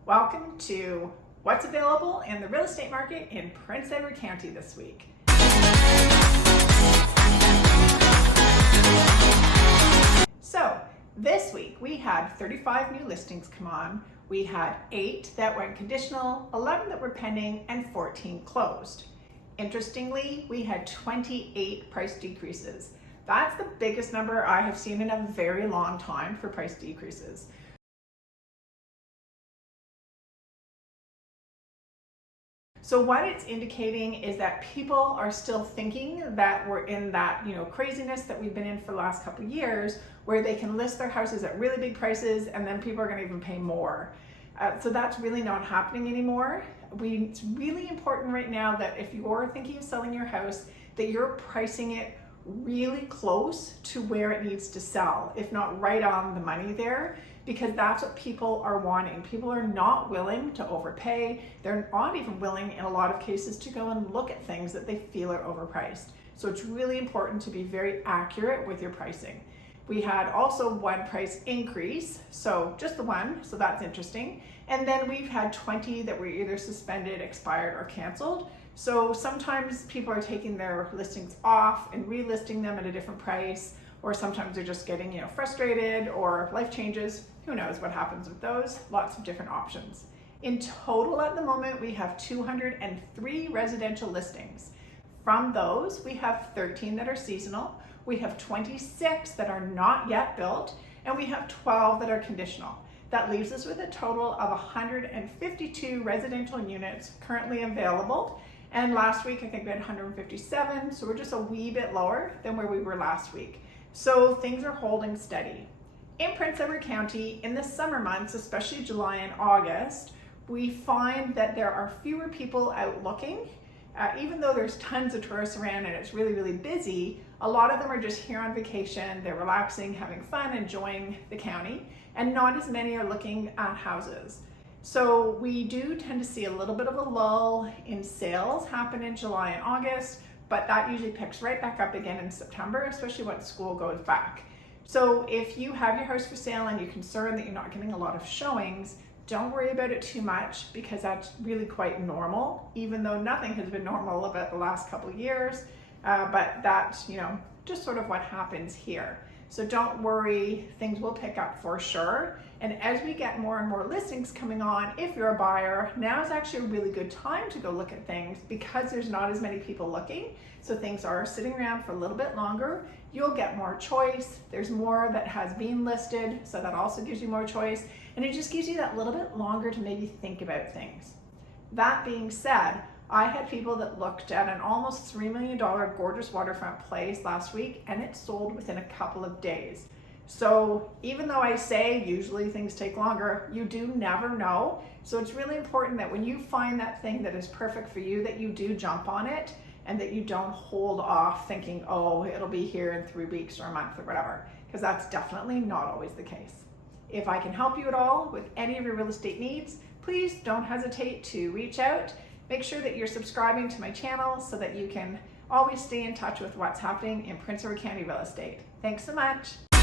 Welcome to what's available in the real estate market in Prince Edward County this week. So this week we had 35 new listings come on. We had 8 that went conditional, 11 that were pending, and 14 closed. Interestingly, we had 28 price decreases. That's the biggest number I have seen in a very long time for price decreases. So what it's indicating is that people are still thinking that we're in that, craziness that we've been in for the last couple of years, where they can list their houses at really big prices and then people are going to even pay more. So that's really not happening anymore. It's really important right now that if you're thinking of selling your house, that you're pricing it really close to where it needs to sell, if not right on the money there, because that's what people are wanting. People are not willing to overpay. They're not even willing in a lot of cases to go and look at things that they feel are overpriced. So it's really important to be very accurate with your pricing. We had also one price increase, so just the one, so that's interesting. And then we've had 20 that were either suspended, expired, or canceled. So sometimes people are taking their listings off and relisting them at a different price, or sometimes they're just getting frustrated, or life changes. Who knows what happens with those? Lots of different options. In total at the moment, we have 203 residential listings. From those, we have 13 that are seasonal, we have 26 that are not yet built, and we have 12 that are conditional. That leaves us with a total of 152 residential units currently available. And last week, I think we had 157, so we're just a wee bit lower than where we were last week. So things are holding steady. In Prince Edward County, in the summer months, especially July and August, we find that there are fewer people out looking. Even though there's tons of tourists around and it's really, really busy, a lot of them are just here on vacation, they're relaxing, having fun, enjoying the county, and not as many are looking at houses. So we do tend to see a little bit of a lull in sales happen in July and August, but that usually picks right back up again in September, especially once school goes back. So if you have your house for sale and you're concerned that you're not getting a lot of showings, don't worry about it too much, because that's really quite normal, even though nothing has been normal about the last couple of years. But that's, just sort of what happens here. So don't worry, things will pick up for sure. And as we get more and more listings coming on, if you're a buyer, now is actually a really good time to go look at things, because there's not as many people looking. So things are sitting around for a little bit longer. You'll get more choice. There's more that has been listed, so that also gives you more choice. And it just gives you that little bit longer to maybe think about things. That being said, I had people that looked at an almost $3 million gorgeous waterfront place last week, and it sold within a couple of days. So even though I say usually things take longer, you do never know. So it's really important that when you find that thing that is perfect for you, that you do jump on it, and that you don't hold off thinking, oh, it'll be here in 3 weeks or a month or whatever, because that's definitely not always the case. If I can help you at all with any of your real estate needs, please don't hesitate to reach out. Make sure that you're subscribing to my channel so that you can always stay in touch with what's happening in Prince Edward County real estate. Thanks so much.